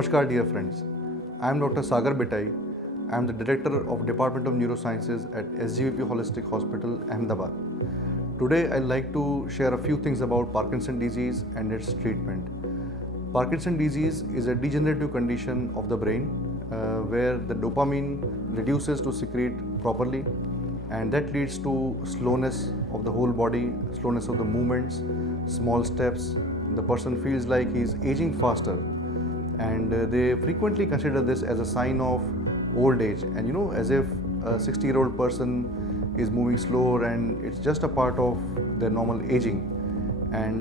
Namaskar dear friends, I am Dr. Sagar Betai. I am the Director of Department of Neurosciences at SGVP Holistic Hospital, Ahmedabad. Today I'd like to share a few things about Parkinson disease and its treatment. Parkinson disease is a degenerative condition of the brain where the dopamine reduces to secrete properly, and that leads to slowness of the whole body, slowness of the movements, small steps. The person feels like he is aging faster, and they frequently consider this as a sign of old age, and as if a 60-year-old person is moving slower and it's just a part of their normal aging.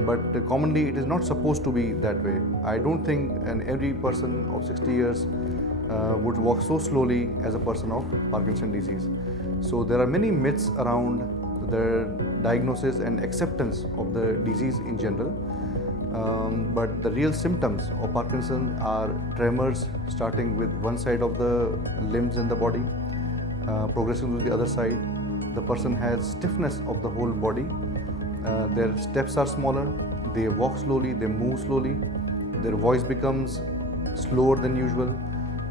But commonly it is not supposed to be that way. I don't think every person of 60 years would walk so slowly as a person of Parkinson disease. So there are many myths around the diagnosis and acceptance of the disease in general. But the real symptoms of Parkinson are tremors starting with one side of the limbs in the body, progressing to the other side. The person has stiffness of the whole body. Their steps are smaller, they walk slowly, they move slowly, their voice becomes slower than usual.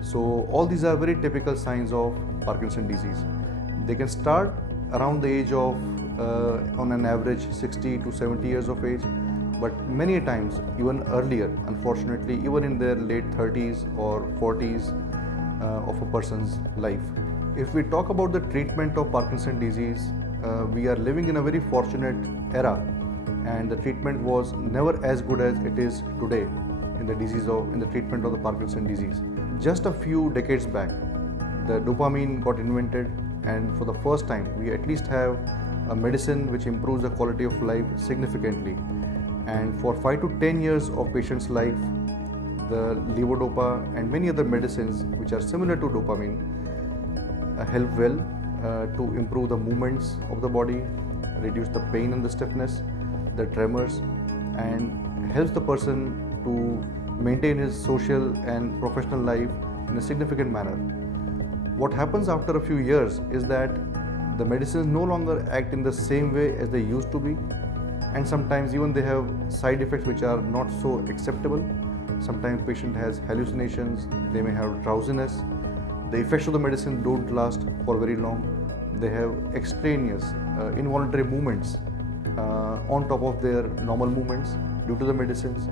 So all these are very typical signs of Parkinson disease. They can start around the age of, on an average, 60 to 70 years of age, but many times even earlier, unfortunately, even in their late 30s or 40s of a person's life. If we talk about the treatment of Parkinson disease, we are living in a very fortunate era, and the treatment was never as good as it is today in the treatment of the Parkinson disease. Just a few decades back, the dopamine got invented, and for the first time we at least have a medicine which improves the quality of life significantly. And for 5 to 10 years of patient's life, the Levodopa and many other medicines which are similar to dopamine help well to improve the movements of the body, reduce the pain and the stiffness, the tremors, and helps the person to maintain his social and professional life in a significant manner. What happens after a few years is that the medicines no longer act in the same way as they used to be, and sometimes even they have side effects which are not so acceptable. Sometimes patient has hallucinations, they may have drowsiness. The effects of the medicine don't last for very long. They have extraneous, involuntary movements on top of their normal movements due to the medicines.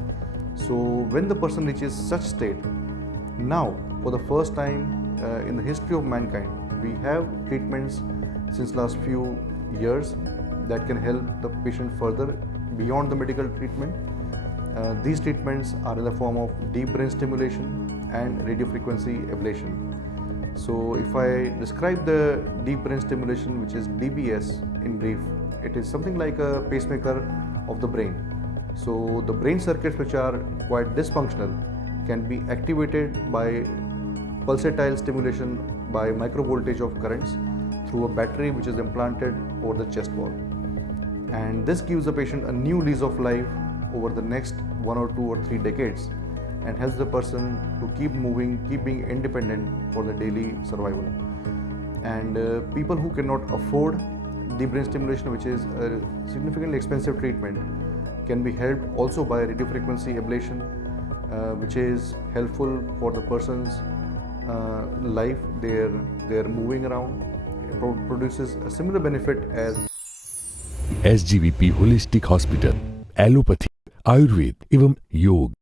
So when the person reaches such state, now for the first time in the history of mankind, we have treatments since last few years that can help the patient further beyond the medical treatment. These treatments are in the form of deep brain stimulation and radiofrequency ablation. So if I describe the deep brain stimulation, which is DBS in brief, it is something like a pacemaker of the brain. So the brain circuits which are quite dysfunctional can be activated by pulsatile stimulation by microvoltage of currents through a battery which is implanted over the chest wall. And this gives the patient a new lease of life over the next 1 or 2 or 3 decades, and helps the person to keep moving, keep being independent for the daily survival. And people who cannot afford deep brain stimulation, which is a significantly expensive treatment, can be helped also by radiofrequency ablation, which is helpful for the person's life. They're moving around. It produces a similar benefit as SGVP holistic hospital, allopathy, Ayurveda एवं योग।